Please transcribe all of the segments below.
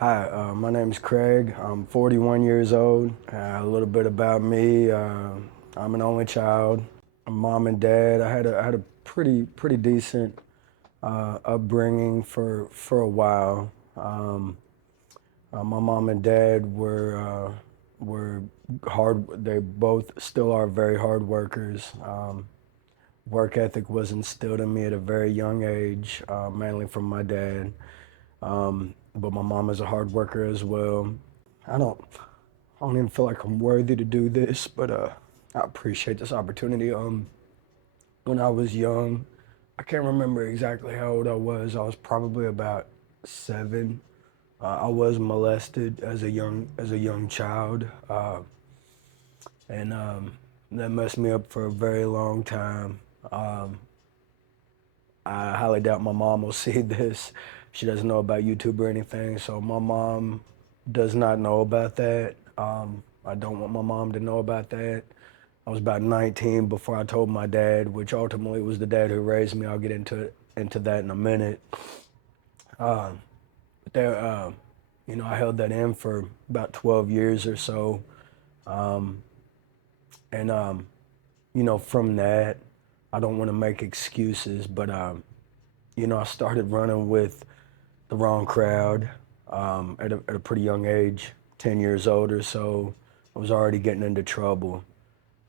Hi, my name is Craig. I'm 41 years old. A little bit about me. I'm an only child. Mom and dad. I had a pretty decent upbringing for a while. My mom and dad were hard. They both still are very hard workers. Work ethic was instilled in me at a very young age, mainly from my dad. But my mom is a hard worker as well. I don't, I don't even feel like I'm worthy to do this, but I appreciate this opportunity. When I was young, I can't remember exactly how old I was. I was probably about 7. I was molested as a young child, and that messed me up for a very long time. Um, I highly doubt my mom will see this. She doesn't know about YouTube or anything, so my mom does not know about that. I don't want my mom to know about that. I was about 19 before I told my dad, which ultimately was the dad who raised me. I'll get into that in a minute. Um, but there, I held that in for about 12 years or so, um, and from that, I don't want to make excuses, but I started running with the wrong crowd at a pretty young age, 10 years old or so. I was already getting into trouble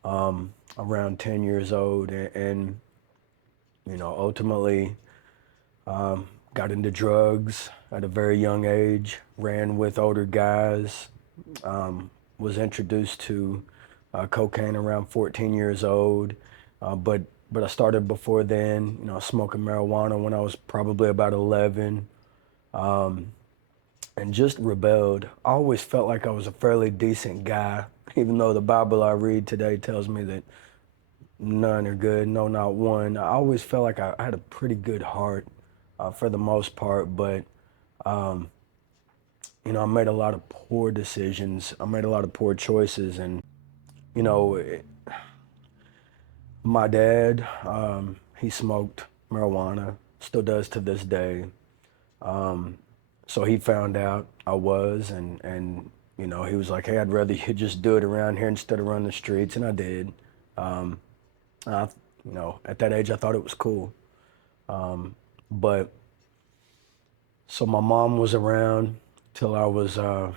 around 10 years old, and ultimately got into drugs at a very young age, ran with older guys, was introduced to cocaine around 14 years old, but I started before then, smoking marijuana when I was probably about 11. And just rebelled. I always felt like I was a fairly decent guy, even though the Bible I read today tells me that none are good, no, not one. I always felt like I had a pretty good heart for the most part, but I made a lot of poor decisions. I made a lot of poor choices, and you know, it, my dad, he smoked marijuana, still does to this day. So he found out I was, and he was like, "Hey, I'd rather you just do it around here instead of run the streets," and I did. Um, I, at that age, I thought it was cool. But so my mom was around till I was, so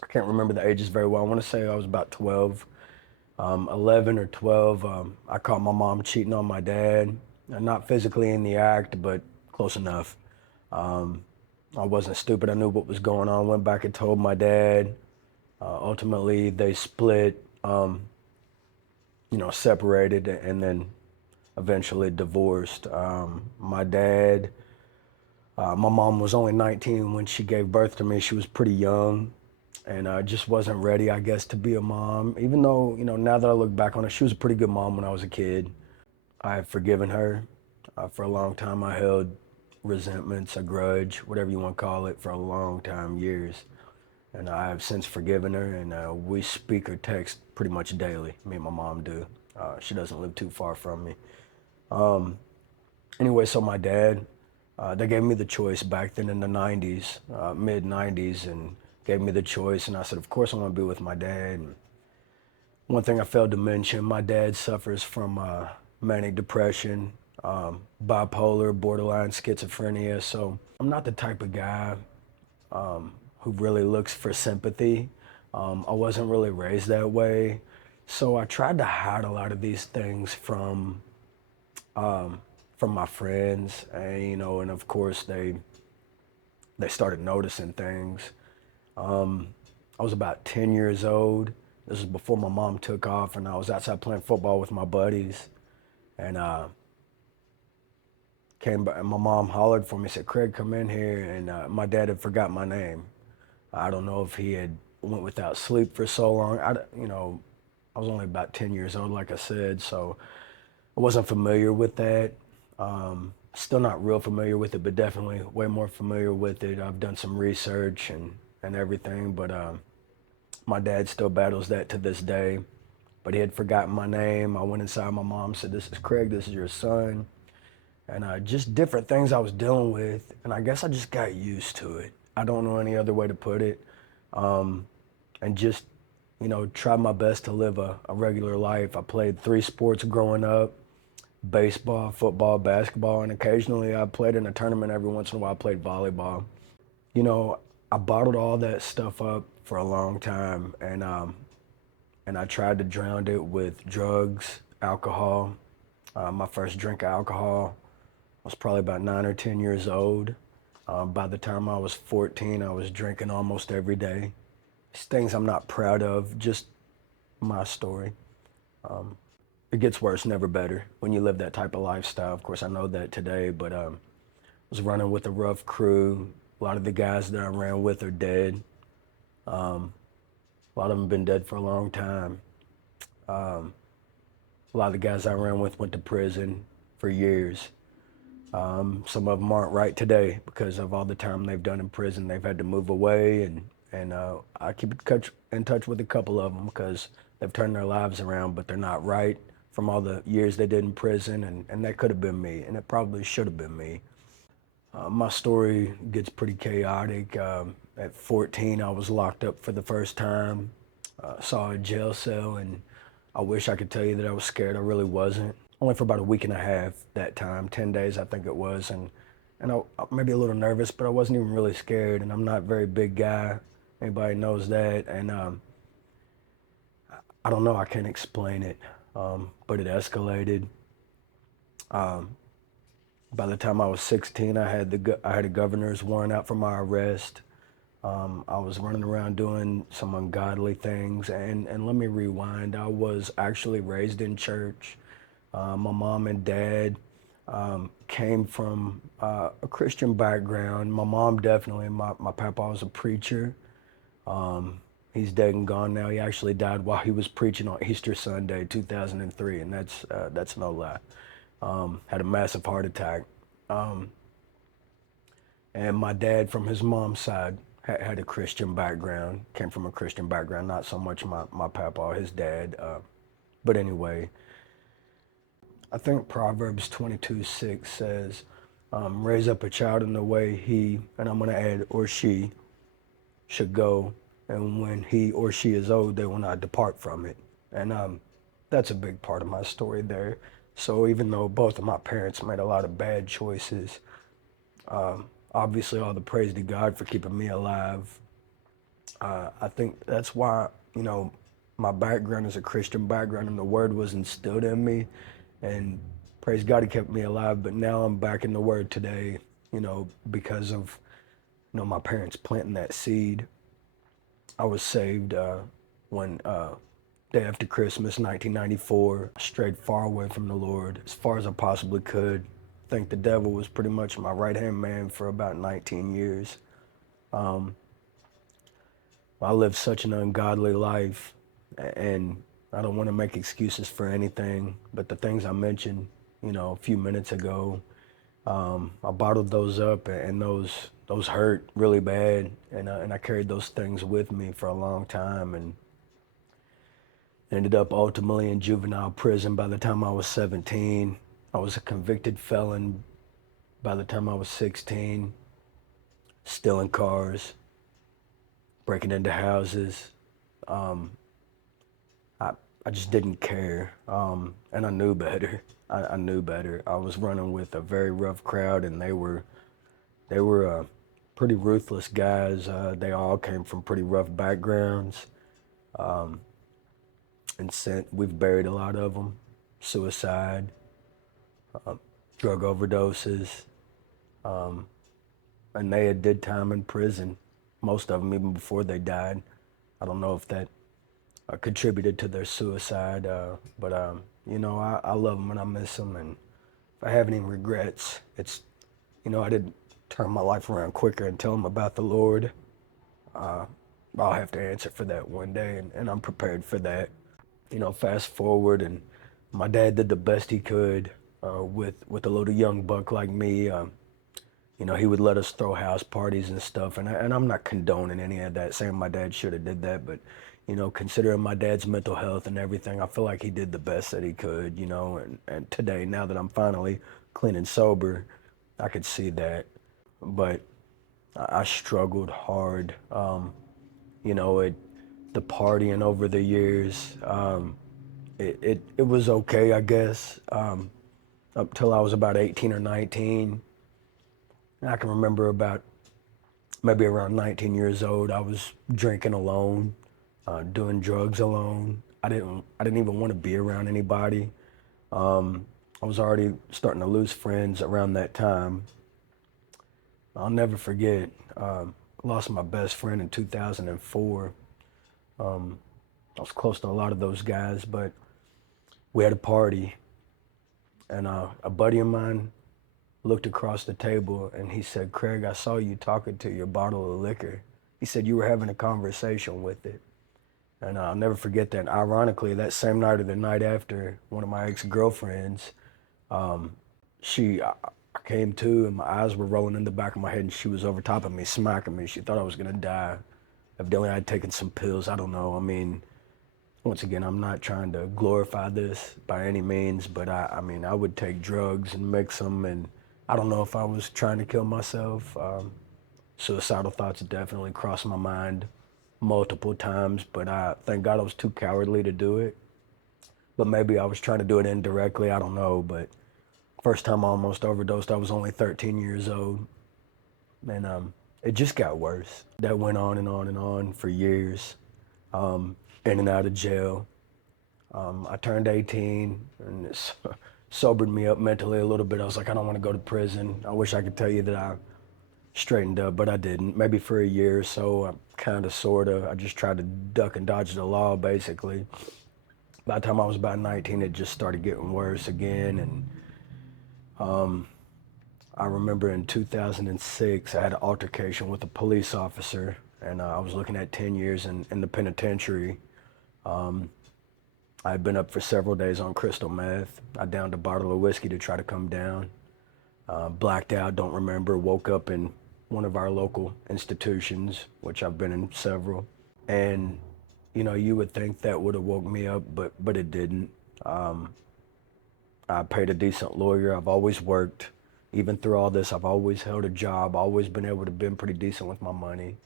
I can't remember the ages very well. I want to say I was about 12, 11 or 12. I caught my mom cheating on my dad, not physically in the act, but close enough. I wasn't stupid. I knew what was going on. Went back and told my dad. Ultimately, they split, separated, and then eventually divorced. My mom was only 19 when she gave birth to me. She was pretty young and just wasn't ready, I guess, to be a mom. Even though, now that I look back on it, she was a pretty good mom when I was a kid. I have forgiven her. For a long time, I held resentments, a grudge, whatever you want to call it, for a long time, years. And I have since forgiven her, and we speak or text pretty much daily. Me and my mom do. She doesn't live too far from me. Anyway, so my dad, they gave me the choice back then in the 90s, mid 90s, and gave me the choice. And I said, of course, I want to be with my dad. And one thing I failed to mention, my dad suffers from manic depression, bipolar, borderline schizophrenia. So I'm not the type of guy who really looks for sympathy. I wasn't really raised that way. So I tried to hide a lot of these things from my friends, and of course they started noticing things. I was about 10 years old. This was before my mom took off, and I was outside playing football with my buddies, and came by, and my mom hollered for me, said, "Craig, come in here," and my dad had forgot my name. I don't know if he had went without sleep for so long. I was only about 10 years old, like I said, so I wasn't familiar with that. Still not real familiar with it, but definitely way more familiar with it. I've done some research and everything, but my dad still battles that to this day. But he had forgotten my name. I went inside my mom, said, "This is Craig, this is your son." And just different things I was dealing with. And I guess I just got used to it. I don't know any other way to put it. And just, try my best to live a regular life. I played 3 sports growing up: baseball, football, basketball, and occasionally I played in a tournament every once in a while. I played volleyball. You know, I bottled all that stuff up for a long time, and I tried to drown it with drugs, alcohol. My first drink of alcohol was probably about 9 or 10 years old. By the time I was 14, I was drinking almost every day. It's things I'm not proud of, just my story. It gets worse, never better, when you live that type of lifestyle. Of course, I know that today, but I was running with a rough crew. A lot of the guys that I ran with are dead. A lot of them have been dead for a long time. A lot of the guys I ran with went to prison for years. Some of them aren't right today because of all the time they've done in prison. They've had to move away, and I keep in touch with a couple of them because they've turned their lives around, but they're not right from all the years they did in prison, and that could have been me, and it probably should have been me. My story gets pretty chaotic. At 14, I was locked up for the first time. Saw a jail cell, and I wish I could tell you that I was scared. I really wasn't. Only for about a week and a half that time, 10 days I think it was, and I maybe a little nervous, but I wasn't even really scared. And I'm not a very big guy. Anybody knows that, and I don't know. I can't explain it, but it escalated. Um, by the time I was 16, I had a governor's warrant out for my arrest. I was running around doing some ungodly things, and let me rewind. I was actually raised in church. My mom and dad came from a Christian background. My mom definitely. My papa was a preacher. He's dead and gone now. He actually died while he was preaching on Easter Sunday, 2003, and that's no lie. Had a massive heart attack. Um, and my dad, from his mom's side, had a Christian background. Came from a Christian background. Not so much my papa or his dad. But anyway, I think Proverbs 22:6 says, raise up a child in the way he, and I'm going to add, or she, should go. And when he or she is old, they will not depart from it. And that's a big part of my story there. So even though both of my parents made a lot of bad choices, obviously all the praise to God for keeping me alive. I think that's why, my background is a Christian background and the word was instilled in me. And praise God, he kept me alive. But now I'm back in the word today, because of, my parents planting that seed. I was saved when day after Christmas, 1994. I strayed far away from the Lord as far as I possibly could. I think the devil was pretty much my right-hand man for about 19 years. Um, I lived such an ungodly life, and I don't want to make excuses for anything, but the things I mentioned, a few minutes ago, I bottled those up, and those hurt really bad, and I carried those things with me for a long time, and ended up ultimately in juvenile prison by the time I was 17. I was a convicted felon by the time I was 16, stealing cars, breaking into houses. Um, I, I just didn't care, and I knew better. I knew better. I was running with a very rough crowd, and they were pretty ruthless guys. They all came from pretty rough backgrounds, um, and we've buried a lot of them. Suicide, uh, drug overdoses, um, and they had did time in prison. Most of them even before they died. I don't know if that contributed to their suicide, but I love them and I miss them. And if I have any regrets, it's I didn't turn my life around quicker and tell them about the Lord. Uh, I'll have to answer for that one day, and I'm prepared for that. Fast forward, and my dad did the best he could with a little young buck like me. He would let us throw house parties and stuff, and I'm not condoning any of that, saying my dad should have did that, but considering my dad's mental health and everything, I feel like he did the best that he could. And today, now that I'm finally clean and sober, I could see that. But I struggled hard. You know, the partying over the years. It was okay, I guess, up till I was about 18 or 19. And I can remember about maybe around 19 years old, I was drinking alone, doing drugs alone. I didn't even want to be around anybody. I was already starting to lose friends around that time. I'll never forget. I lost my best friend in 2004. I was close to a lot of those guys, but we had a party, and a buddy of mine looked across the table and he said, "Craig, I saw you talking to your bottle of liquor." He said you were having a conversation with it. And I'll never forget that. Ironically, that same night or the night after, one of my ex-girlfriends, I came to and my eyes were rolling in the back of my head and she was over top of me, smacking me. She thought I was gonna die. Evidently, I'd taken some pills. I don't know. I mean, once again, I'm not trying to glorify this by any means, but I mean, I would take drugs and mix them, and I don't know if I was trying to kill myself. Suicidal thoughts definitely crossed my mind multiple times, but I thank God I was too cowardly to do it. But maybe I was trying to do it indirectly. I don't know. But first time I almost overdosed, I was only 13 years old, and it just got worse. That went on and on and on for years, in and out of jail. I turned 18 and it sobered me up mentally a little bit. I was like, I don't want to go to prison. I wish I could tell you that I straightened up, but I didn't. Maybe for a year or so, I kind of, sort of. I just tried to duck and dodge the law, basically. By the time I was about 19, it just started getting worse again. And I remember in 2006, I had an altercation with a police officer, and I was looking at 10 years in the penitentiary. I had been up for several days on crystal meth. I downed a bottle of whiskey to try to come down. Blacked out, don't remember, woke up in one of our local institutions, which I've been in several. And, you know, you would think that would have woke me up, but it didn't. I paid a decent lawyer. I've always worked. Even through all this, I've always held a job, always been able to be pretty decent with my money.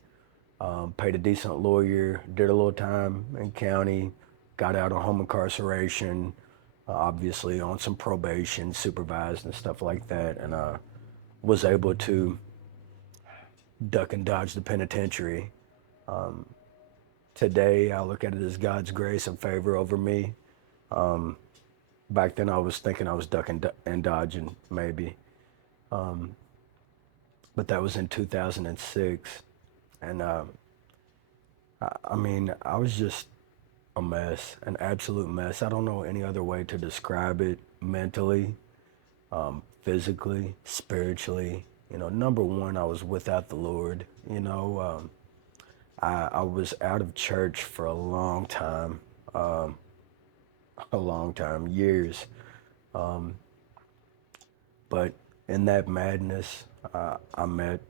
Paid a decent lawyer, did a little time in county, got out on home incarceration, obviously on some probation, supervised and stuff like that, and was able to duck and dodge the penitentiary. Today, I look at it as God's grace and favor over me. Back then, I was thinking I was ducking and dodging, maybe. But that was in 2006. And I mean, I was just a mess, an absolute mess. I don't know any other way to describe it mentally, physically, spiritually. You know, number one, I was without the Lord. You know, I was out of church for a long time, years. But in that madness, I met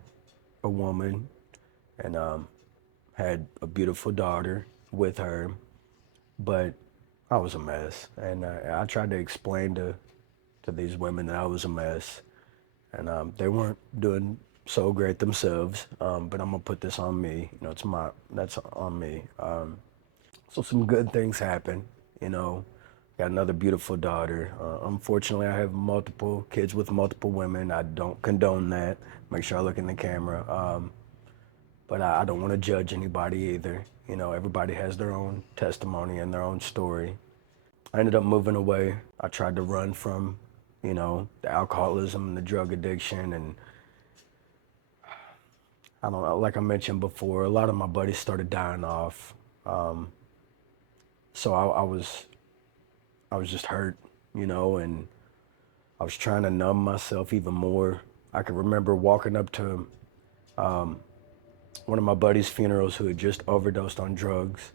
a woman and had a beautiful daughter with her, but I was a mess. And I tried to explain to these women that I was a mess, and they weren't doing so great themselves. But I'm gonna put this on me. You know, that's on me. So some good things happen. You know, got another beautiful daughter. Unfortunately, I have multiple kids with multiple women. I don't condone that. Make sure I look in the camera. But I don't want to judge anybody either. You know, everybody has their own testimony and their own story. I ended up moving away. I tried to run from, you know, the alcoholism and the drug addiction. And I don't know, like I mentioned before, a lot of my buddies started dying off. So I was just hurt, you know, and I was trying to numb myself even more. I can remember walking up to one of my buddy's funerals who had just overdosed on drugs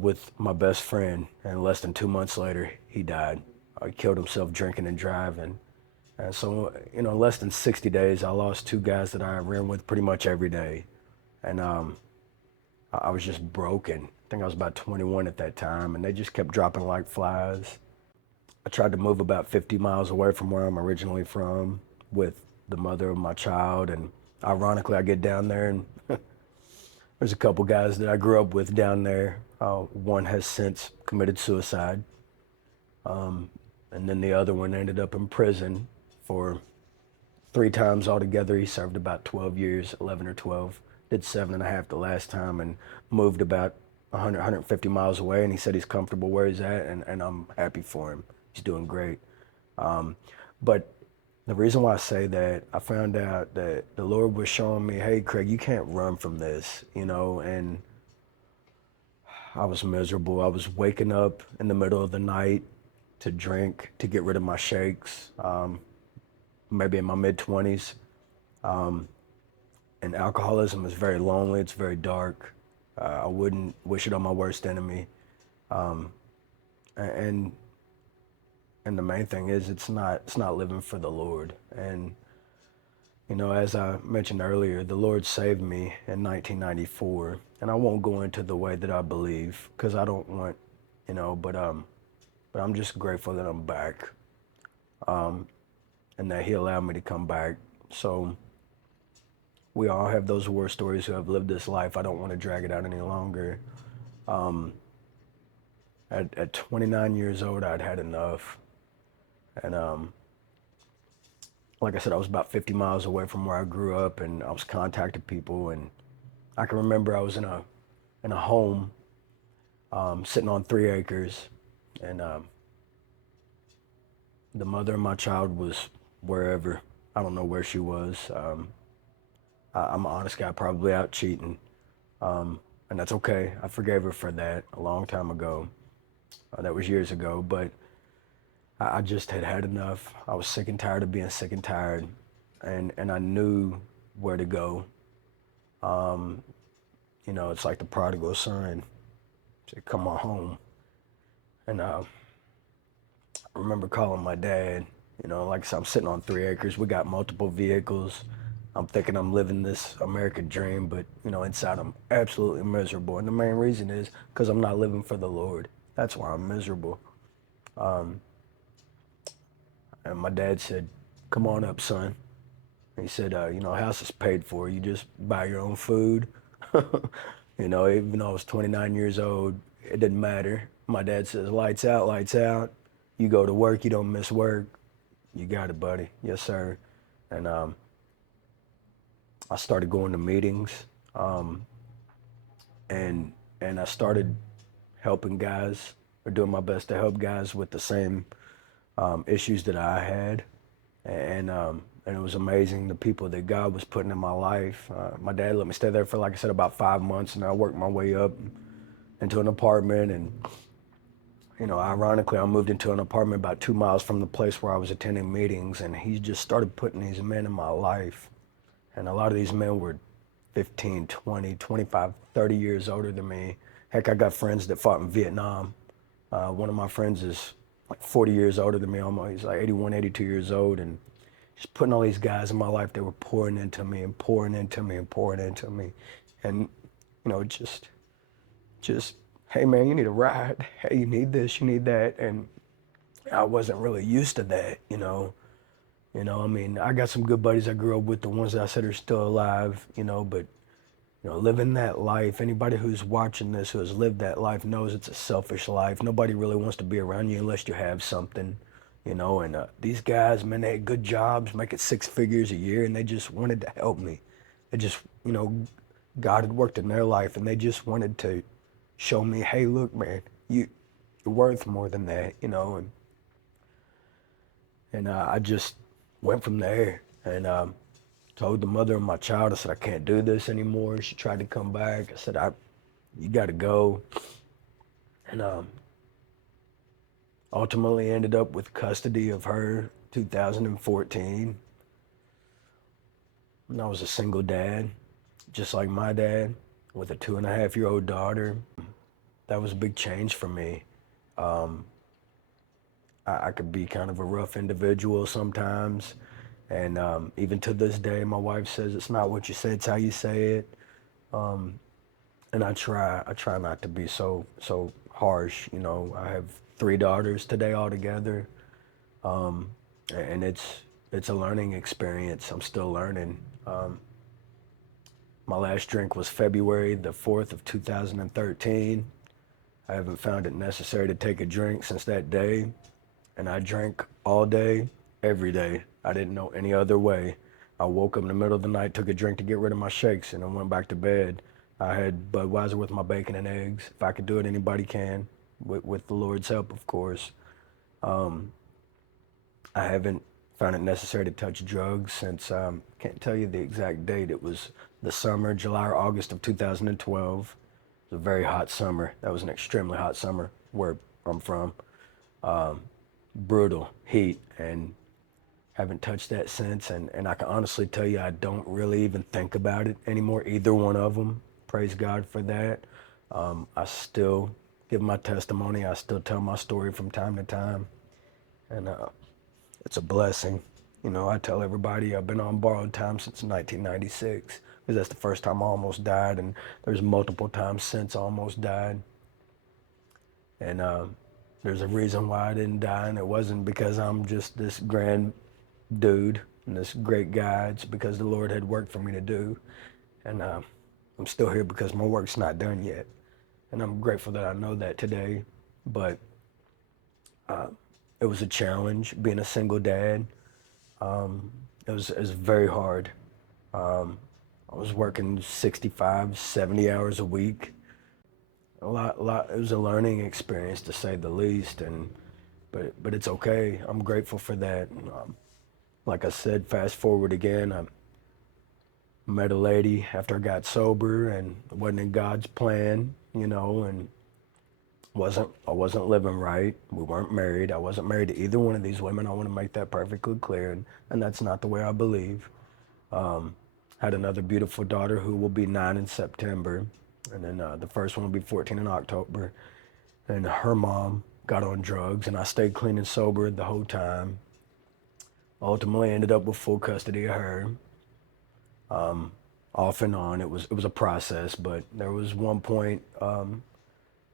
with my best friend, and less than 2 months later, he died. He killed himself drinking and driving. And so, you know, in less than 60 days, I lost two guys that I ran with pretty much every day. And I was just broken. I think I was about 21 at that time, and they just kept dropping like flies. I tried to move about 50 miles away from where I'm originally from with the mother of my child, and Ironically, I get down there and there's a couple guys that I grew up with down there. One has since committed suicide, and then the other one ended up in prison for three times altogether. He served about 12 years, 11 or 12. Did 7.5 the last time and moved about 100, 150 miles away. And he said he's comfortable where he's at, and I'm happy for him. He's doing great. But the reason why I say that, I found out that the Lord was showing me, hey, Craig, you can't run from this, and I was miserable. I was waking up in the middle of the night to drink, to get rid of my shakes, maybe in my mid 20s. And alcoholism is very lonely. It's very dark. I wouldn't wish it on my worst enemy. And and the main thing is it's not living for the Lord. And as I mentioned earlier, the Lord saved me in 1994, and I won't go into the way that I believe because I don't want, but I'm just grateful that I'm back, and that He allowed me to come back. So we all have those war stories who have lived this life. I don't want to drag it out any longer. At 29 years old, I'd had enough, and like I said, I was about 50 miles away from where I grew up, and I was contacting people, and I can remember I was in a home, sitting on 3 acres, and the mother of my child was wherever. I don't know where she was. I'm an honest guy, probably out cheating, and that's okay. I forgave her for that a long time ago. That was years ago, but I just had had enough. I was sick and tired of being sick and tired, and I knew where to go. It's like the prodigal son said, "Come on home." And I remember calling my dad. Like I said, I'm sitting on 3 acres. We got multiple vehicles. I'm thinking I'm living this American dream, but inside I'm absolutely miserable. And the main reason is because I'm not living for the Lord. That's why I'm miserable. And my dad said, "Come on up, son." He said, house is paid for. You just buy your own food. Even though I was 29 years old, it didn't matter. My dad says, lights out, lights out. You go to work, you don't miss work. You got it, buddy. Yes, sir. And I started going to meetings, and I started helping guys, or doing my best to help guys with the same issues that I had. And it was amazing the people that God was putting in my life. My dad let me stay there for, like I said, about 5 months, and I worked my way up into an apartment. And ironically, I moved into an apartment about 2 miles from the place where I was attending meetings, and he just started putting these men in my life. And a lot of these men were 15, 20, 25, 30 years older than me. Heck, I got friends that fought in Vietnam. One of my friends is like 40 years older than me, almost. He's like 81, 82 years old, and just putting all these guys in my life that were pouring into me and pouring into me and pouring into me. And, just, hey man, you need a ride. Hey, you need this, you need that. And I wasn't really used to that. I mean, I got some good buddies I grew up with, the ones that I said are still alive, but living that life, anybody who's watching this, who has lived that life, knows it's a selfish life. Nobody really wants to be around you unless you have something, and these guys, man, they had good jobs, making 6 figures a year, and they just wanted to help me. They just, God had worked in their life, and they just wanted to show me, hey, look, man, you're worth more than that, and I just went from there, and told the mother of my child, I said, I can't do this anymore. She tried to come back. I said, you got to go. And ultimately ended up with custody of her 2014. And I was a single dad, just like my dad, with a 2.5-year-old daughter. That was a big change for me. I could be kind of a rough individual sometimes. And even to this day, my wife says it's not what you say, it's how you say it. And I try not to be so harsh. I have 3 daughters today altogether, and it's a learning experience. I'm still learning. My last drink was February the 4th of 2013. I haven't found it necessary to take a drink since that day, and I drank all day, every day. I didn't know any other way. I woke up in the middle of the night, took a drink to get rid of my shakes, and I went back to bed. I had Budweiser with my bacon and eggs. If I could do it, anybody can, with the Lord's help, of course. Um, I haven't found it necessary to touch drugs since, can't tell you the exact date. It was the summer, July or August of 2012. It was a very hot summer. That was an extremely hot summer where I'm from. Um, Brutal heat, and haven't touched that since. And I can honestly tell you, I don't really even think about it anymore, either one of them. Praise God for that. I still give my testimony. I still tell my story from time to time. And it's a blessing. You know, I tell everybody I've been on borrowed time since 1996 because that's the first time I almost died, and there's multiple times since I almost died. And there's a reason why I didn't die, and it wasn't because I'm just this grand dude and this great guy. It's because the Lord had work for me to do, and I'm still here because my work's not done yet. And I'm grateful that I know that today. But uh, it was a challenge being a single dad. It was very hard. Um, I was working 65, 70 hours a week. A lot. It was a learning experience to say the least, and but it's okay. I'm grateful for that. Like I said, fast forward again. I met a lady after I got sober, and it wasn't in God's plan, you know, and I wasn't living right. We weren't married. I wasn't married to either one of these women. I want to make that perfectly clear, and that's not the way I believe. Um, had another beautiful daughter who will be 9 in September, and then the first one will be 14 in October. And her mom got on drugs, and I stayed clean and sober the whole time. Ultimately, ended up with full custody of her. Um, Off and on, it was a process, but there was one point,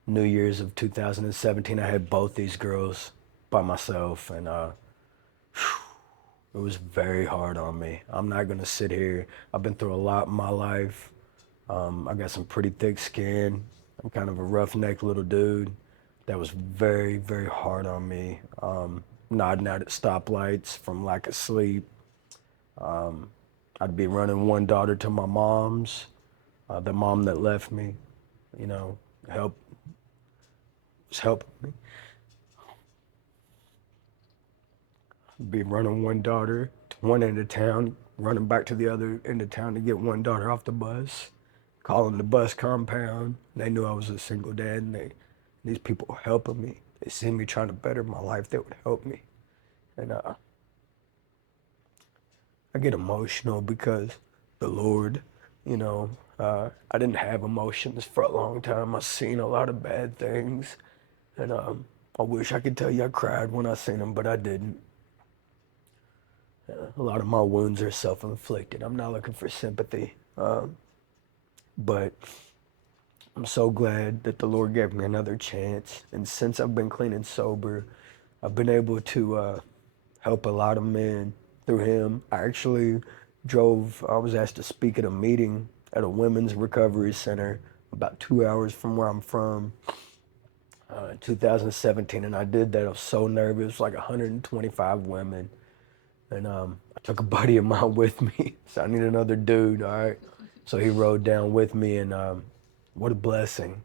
New Year's of 2017, I had both these girls by myself, and it was very hard on me. I'm not gonna sit here. I've been through a lot in my life. I got some pretty thick skin. I'm kind of a roughneck little dude. That was very, very hard on me. Nodding out at stoplights from lack of sleep. Um, I'd be running one daughter to my mom's, the mom that left me, you know, help was helping me. Be running one daughter to one end of town, running back to the other end of town to get one daughter off the bus, calling the bus compound. They knew I was a single dad, and these people were helping me. They see me trying to better my life. They would help me, and I get emotional because the Lord, you know, I didn't have emotions for a long time. I seen a lot of bad things, and I wish I could tell you I cried when I seen them, but I didn't. A lot of my wounds are self-inflicted. I'm not looking for sympathy, but I'm so glad that the Lord gave me another chance. And since I've been clean and sober, I've been able to help a lot of men through Him. I was asked to speak at a meeting at a women's recovery center about 2 hours from where I'm from, in 2017, and I did that. I was so nervous. It was like 125 women. And I took a buddy of mine with me, so I need another dude, all right? So he rode down with me, and what a blessing,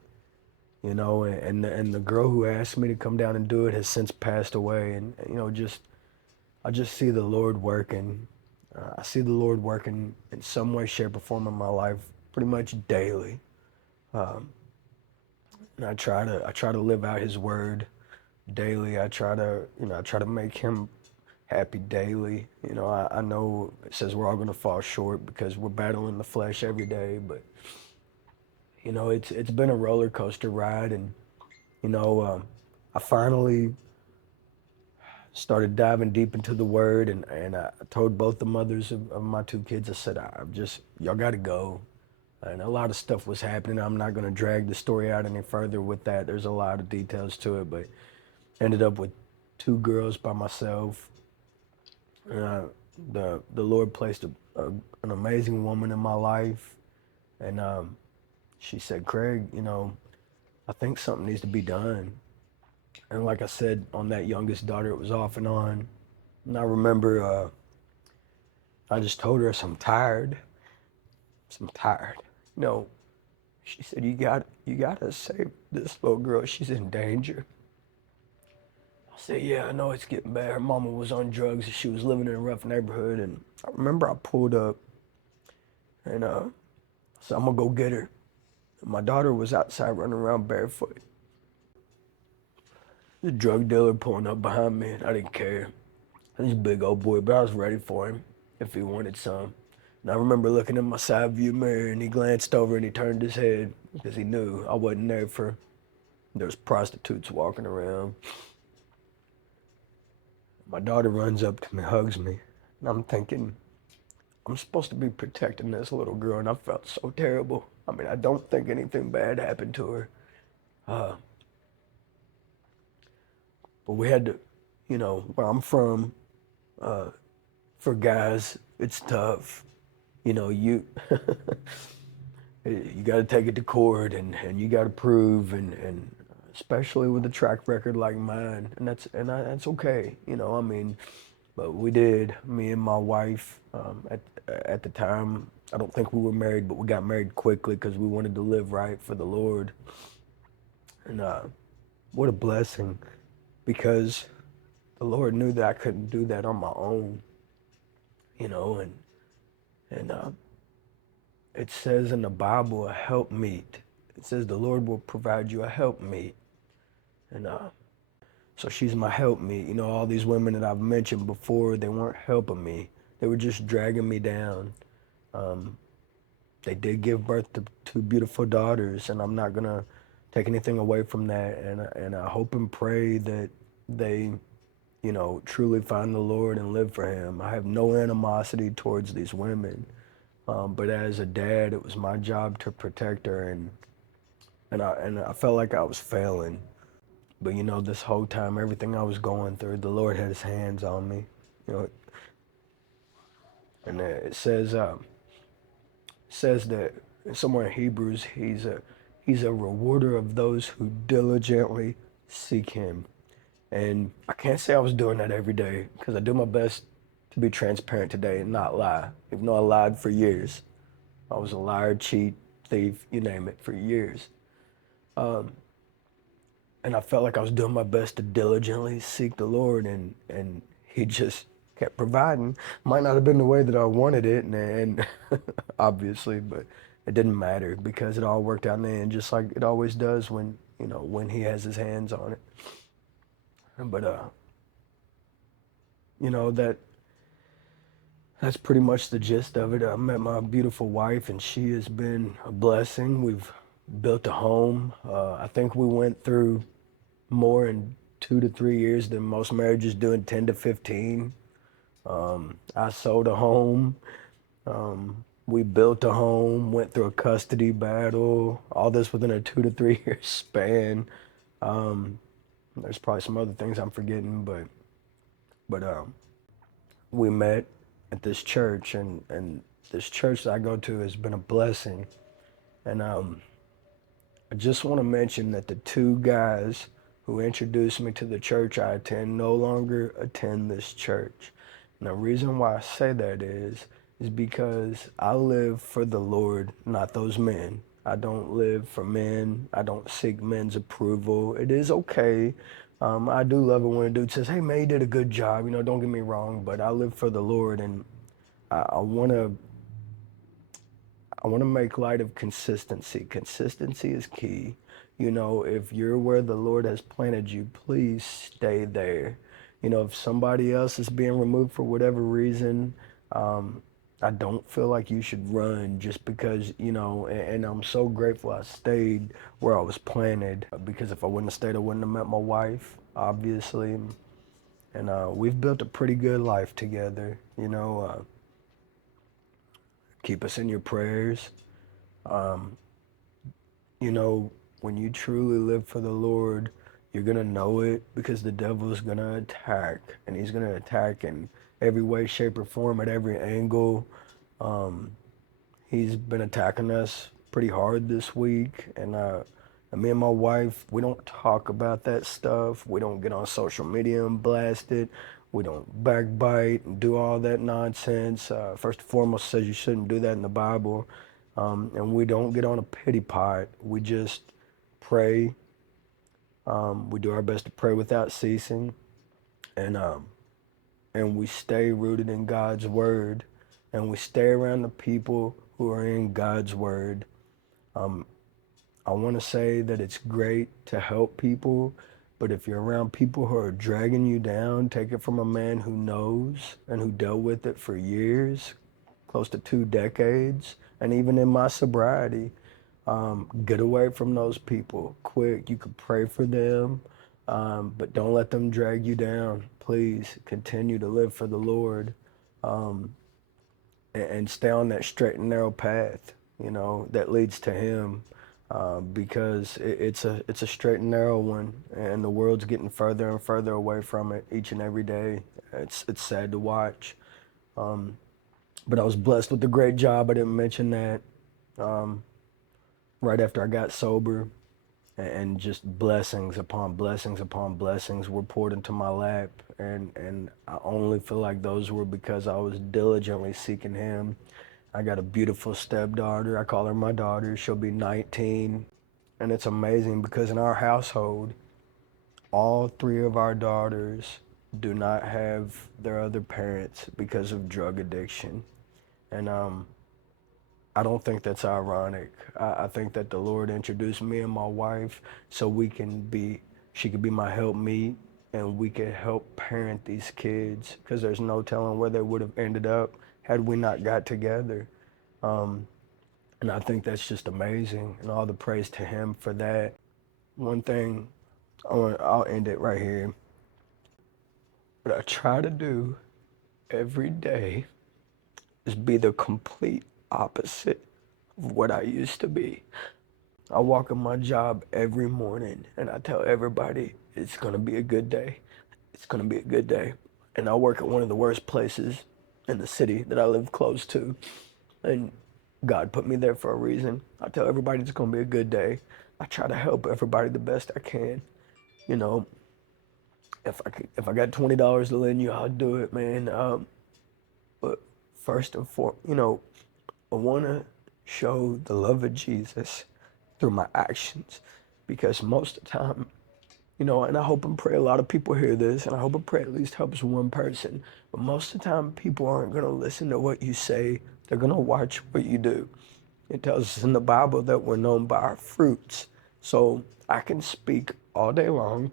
you know. And the girl who asked me to come down and do it has since passed away, and you know, I just see the Lord working. I see the Lord working in some way, shape, or form in my life, pretty much daily. Um, and I try to live out His word daily. I try to make Him happy daily. You know, I know it says we're all going to fall short because we're battling the flesh every day, but you know, it's been a roller coaster ride, and you know, I finally started diving deep into the Word, and I told both the mothers of my two kids, I said, y'all got to go. And a lot of stuff was happening. I'm not going to drag the story out any further with that. There's a lot of details to it, but ended up with two girls by myself. Uh, the Lord placed an amazing woman in my life. And she said, Craig, I think something needs to be done. And like I said, on that youngest daughter, it was off and on. And I remember I just told her, I'm tired. I'm tired. You know, she said, you gotta save this little girl. She's in danger. I said, yeah, I know it's getting bad. Her mama was on drugs and she was living in a rough neighborhood. And I remember I pulled up and said, I'm gonna go get her. And my daughter was outside running around barefoot. The drug dealer pulling up behind me, and I didn't care. He's a big old boy, but I was ready for him if he wanted some. And I remember looking in my side view mirror, and he glanced over and he turned his head because he knew I wasn't there for. There's prostitutes walking around. My daughter runs up to me, hugs me, and I'm thinking, I'm supposed to be protecting this little girl, and I felt so terrible. I mean, I don't think anything bad happened to her, uh, but we had to, where I'm from, uh, for guys, it's tough. You you got to take it to court and you got to prove and especially with a track record like mine, and that's okay. I mean, but we did. Me and my wife at the time. I don't think we were married, but we got married quickly because we wanted to live right for the Lord. And what a blessing, because the Lord knew that I couldn't do that on my own. And it says in the Bible, a helpmeet. It says the Lord will provide you a helpmeet. And so she's my helpmeet. All these women that I've mentioned before, they weren't helping me. They were just dragging me down. Um, they did give birth to two beautiful daughters, and I'm not gonna take anything away from that. And I hope and pray that they, truly find the Lord and live for Him. I have no animosity towards these women. But as a dad, it was my job to protect her, and I felt like I was failing. But this whole time, everything I was going through, the Lord had His hands on me. You know, and it says that somewhere in Hebrews, He's a rewarder of those who diligently seek Him. And I can't say I was doing that every day because I do my best to be transparent today and not lie, even though I lied for years. I was a liar, cheat, thief, you name it, for years. Um, and I felt like I was doing my best to diligently seek the Lord, and He just kept providing. Might not have been the way that I wanted it, and obviously, but it didn't matter because it all worked out in the end, just like it always does when He has His hands on it. But you know that that's pretty much the gist of it. I met my beautiful wife, and she has been a blessing. We've built a home. I think we went through more in 2 to 3 years than most marriages do in 10 to 15. I sold a home. We built a home, went through a custody battle, all this within a 2 to 3 year span. Um, there's probably some other things I'm forgetting, but we met at this church, and this church that I go to has been a blessing. And I just want to mention that the two guys who introduced me to the church I attend no longer attend this church. And the reason why I say that is because I live for the Lord, not those men. I don't live for men. I don't seek men's approval. It is okay. I do love it when a dude says, "Hey man, you did a good job." Don't get me wrong, but I live for the Lord, and I want to make light of consistency. Consistency is key. If you're where the Lord has planted you, please stay there. If somebody else is being removed for whatever reason, I don't feel like you should run just because, and I'm so grateful I stayed where I was planted, because if I wouldn't have stayed, I wouldn't have met my wife, obviously. And we've built a pretty good life together. Keep us in your prayers. Um, you know, when you truly live for the Lord, you're going to know it, because the devil is going to attack, and he's going to attack in every way, shape, or form, at every angle. Um, He's been attacking us pretty hard this week, and me and my wife, we don't talk about that stuff. We don't get on social media and blast it. We don't backbite and do all that nonsense. First and foremost, it says you shouldn't do that in the Bible. And we don't get on a pity pot. We just pray. We do our best to pray without ceasing, and and we stay rooted in God's word, and we stay around the people who are in God's word. Um, I want to say that it's great to help people, but if you're around people who are dragging you down, take it from a man who knows and who dealt with it for years, close to 2 decades, and even in my sobriety, get away from those people quick. You can pray for them, but don't let them drag you down. Please continue to live for the Lord, um, and stay on that straight and narrow path, that leads to Him, because it's a straight and narrow one, and the world's getting further and further away from it each and every day. It's sad to watch. Um, but I was blessed with a great job. I didn't mention that. Um, right after I got sober, and just blessings upon blessings upon blessings were poured into my lap, and I only feel like those were because I was diligently seeking Him. I got a beautiful stepdaughter. I call her my daughter. She'll be 19, and it's amazing because in our household, all three of our daughters do not have their other parents because of drug addiction. And I don't think that's ironic. I think that the Lord introduced me and my wife so she could be my helpmeet, and we could help parent these kids, because there's no telling where they would have ended up had we not got together. Um, and I think that's just amazing, and all the praise to Him for that. One thing, I'll end it right here. What I try to do every day is be the complete opposite of what I used to be. I walk in my job every morning and I tell everybody it's going to be a good day. It's going to be a good day. And I work at one of the worst places in the city that I live close to. And God put me there for a reason. I tell everybody it's going to be a good day. I try to help everybody the best I can. You know, if I got $20 to lend you, I'll do it, man. But first and foremost, I want to show the love of Jesus through my actions, because most of the time, and I hope and pray a lot of people hear this, and I hope and pray at least helps one person, but most of the time people aren't going to listen to what you say. They're going to watch what you do. It tells us in the Bible that we're known by our fruits. So I can speak all day long,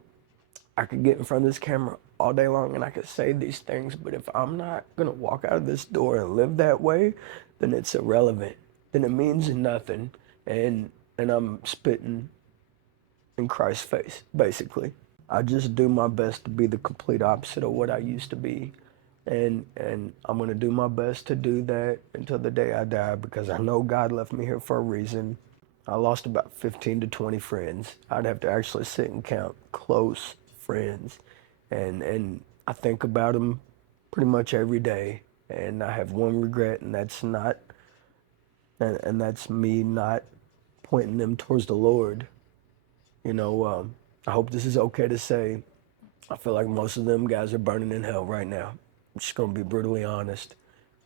I could get in front of this camera all day long, and I could say these things, but if I'm not gonna walk out of this door and live that way, then it's irrelevant. Then it means nothing, and I'm spitting in Christ's face, basically. I just do my best to be the complete opposite of what I used to be, and I'm gonna do my best to do that until the day I die, because I know God left me here for a reason. I lost about 15 to 20 friends. I'd have to actually sit and count close friends, and I think about them pretty much every day. And I have one regret, and that's me not pointing them towards the Lord. I hope this is okay to say. I feel like most of them guys are burning in hell right now. I'm just gonna be brutally honest.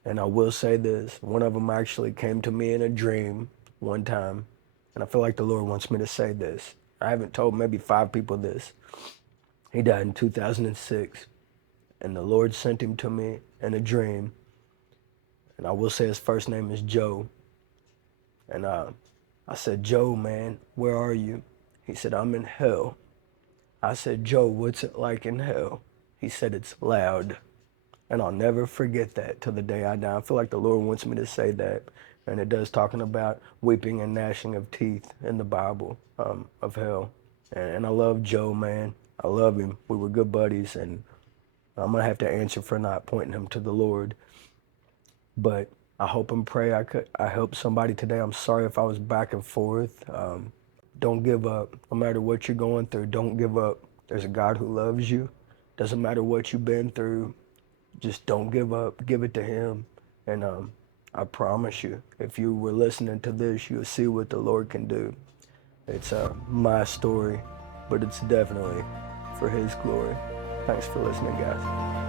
And I will say this: one of them actually came to me in a dream one time, and I feel like the Lord wants me to say this. I haven't told maybe 5 people this. He died in 2006, and the Lord sent him to me in a dream. And I will say his first name is Joe. And I said, Joe, man, where are you? He said, I'm in hell. I said, Joe, what's it like in hell? He said, it's loud. And I'll never forget that till the day I die. I feel like the Lord wants me to say that. And it does, talking about weeping and gnashing of teeth in the Bible, of hell. And I love Joe, man. I love him. We were good buddies, and I'm going to have to answer for not pointing him to the Lord. But I hope and pray I help somebody today. I'm sorry if I was back and forth. Don't give up. No matter what you're going through, don't give up. There's a God who loves you. Doesn't matter what you've been through. Just don't give up. Give it to Him. And I promise you, if you were listening to this, you'll see what the Lord can do. It's my story, but it's definitely for His glory. Thanks for listening, guys.